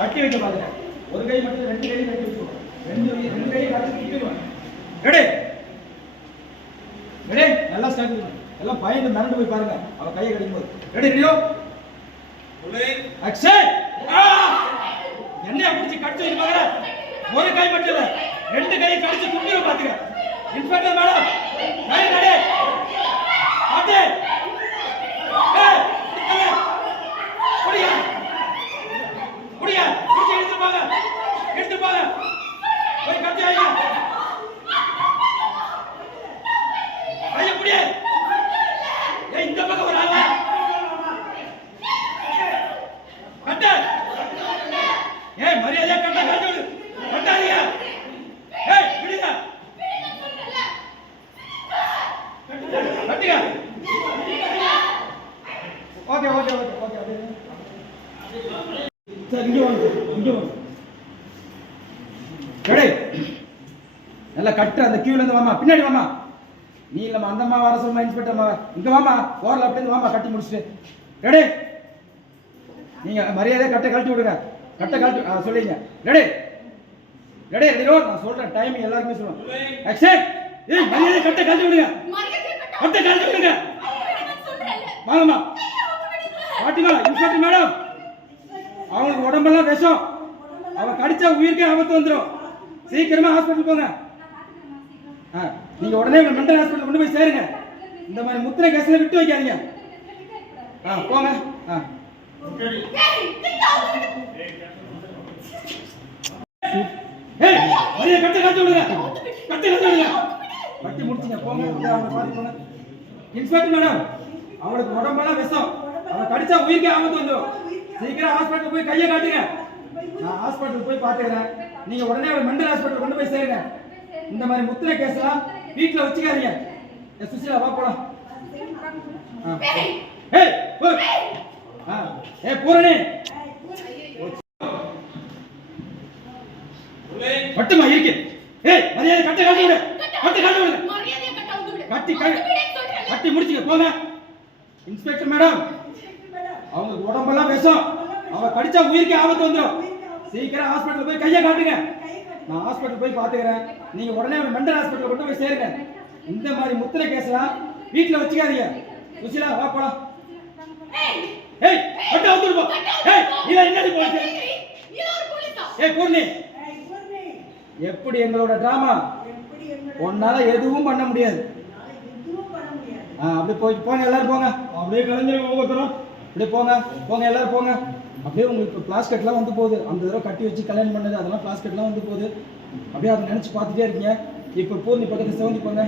கட்டி வைக்க பாருங்க. ஒரு கை மட்டும் ரெண்டு கை கட்டி வச்சுக்கோ. ரெண்டு கை கட்டி தூக்கிடுவாங்க. ரெடி ரெடி நல்லா ஸ்டார்ட் பண்ணுங்க. எல்லாம் பயந்து மிரண்டு போய் பாருங்க அவ கையை கடிக்கும் போது. Ready Rio action. என்ன பிடிச்சி கடிச்சு வைப்பாங்க. ஒரு கை மட்டும் இல்ல ரெண்டு கை கடிச்சு துப்பிடுவ பாத்துங்க. இன்ஸ்பெக்டர் மேடம் கை ரெடி ஆட்டே. ஏய் புடியா புடியா புடிச்சு எடுத்து போங்க போய் கட்டி வைங்க. ஐயா புடியா. ஏய் இந்த பக்கம் ஒரு ஆளா கட்ட. ஏய் மரியாதை கட்ட கட்டு கட்டாதீங்க. ஏய் விடுங்க கட்டுங்க. Okay okay okay okay sir இங்கே வாங்க. ரெடி நல்லா கட்டு. அந்த கியூல இருந்து வாமா பின்னாடி வாமா. நீ இல்லம்மா அந்த அம்மா வர சொல்லுமா இன்ஸ்பெக்டர் இங்க வாமா. ஓரல அப்படியே வாமா கட்டி முடிச்சுட்டு. ரெடி நீங்க மரியாதை கட்ட கழட்டி விடுங்க. கட்ட கழட்டி சொல்லிங்க. ரெடி ரெடி ரெடி நான் சொல்றேன் டைம் எல்லாருமே சொல்லுங்க. ஆக்சன். ஏய் மரியாதை கட்ட கழட்டி விடுங்க. கட்ட கழட்டி விடுங்க. வாங்கம்மா பாட்டிமா. இன்ஸ்பெக்டர் மேடம் அவங்களுக்கு உடம்பெல்லாம் விஷம். அவ கடிச்சா உயிருக்கே ஆபத்து வந்துடும். சீக்கிரமா ஹாஸ்பிட்டல் போங்க. நீங்க உடனே மென்டல் ஹாஸ்பிட்டல் கொண்டு போய் சேருங்க. இந்த மாதிரி முத்திரை கேஸ்ல விட்டு வைக்காதீங்க. போங்க. கட்டி விடுங்க. கட்டி விடுங்க. கட்டி முடிச்சுங்க போங்க. அவங்களை பார்த்து போங்க. இன்ஸ்பெக்டர் மேடம் அவளுக்கு உடம்பெல்லாம் விஷம். அவ கடிச்சா உயிருக்கே ஆபத்து வந்துடும். சீக்கிரம் ஹாஸ்பிட்டல் போய் கையை காட்டுங்க. நான் ஹாஸ்பிட்டல் போய் பார்த்துக்கிறேன். நீங்க உடனே அவளை மென்டல் ஹாஸ்பிட்டல் கொண்டு போய் சேருங்க. இந்த மாதிரி முத்திரை கேஸ்லாம் வீட்டில் வச்சுக்காதீங்க. சுசிலா வா போலாம். பூரணி மட்டுமா இருக்கு. மரியாதை கட்ட கட்டி விடு. கட்டி கட்டி விடு. கட்டி கட்டி முடிச்சுக்க போங்க. இன்ஸ்பெக்டர் மேடம் அவங்களுக்கு உடம்பெல்லாம் விஷம். அவ கடிச்சா உயிருக்கே ஆபத்து வந்துடும். சீக்கிரம் ஹாஸ்பிட்டல் போய் கையை காட்டுங்க. நான் ஹாஸ்பிட்டல் போய் பார்த்துக்கிறேன். நீங்க உடனே மென்டல் ஹாஸ்பிட்டல் கொண்டு போய் சேருங்க. இந்த மாதிரி முத்திரை கேஸ்லாம் வீட்டில் வச்சுக்காதீங்க. சுசிலா வா போலாம். ஏய் அட்ட வந்து போ. ஏய் இத என்னடி போச்சு. ஏய் பூர்ணி எப்படி எங்களோட டிராமா உன்னால எதுவும் பண்ண முடியாது. அப்படியே போய் போங்க எல்லாரும் போங்க. அப்படியே கலைஞர் ஒவ்வொருத்தரும் அப்படியே போங்க போங்க எல்லாரும் போங்க. அப்படியே உங்களுக்கு பிளாஸ்கெட்லாம் வந்து போகுது. அந்த தடவை கட்டி வச்சு கல்யாணம் பண்ணது அதெல்லாம் பிளாஸ்கெட்லாம் வந்து போகுது. அப்படியே அதை நினச்சி பார்த்துட்டே இருக்கீங்க. இப்போ பூர்ணி பக்கத்தில் சிவந்தி போங்க.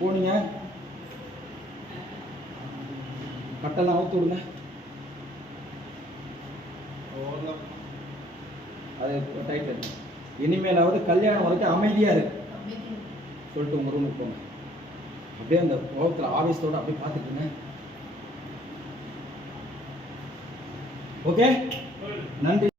போனீங்க கட்டெல்லாம் அவுத்து விடுங்க. அது டைட். இனிமேலாவது கல்யாணம் வரைக்கும் அமைதியாக இருக்கு சொல்லிட்டு உங்கள் ரூமுக்கு போங்க. அப்படியே அந்த கோபத்தில் ஆவேசத்தோடு அப்படியே பார்த்துக்குங்க. ஓகே நன்றி.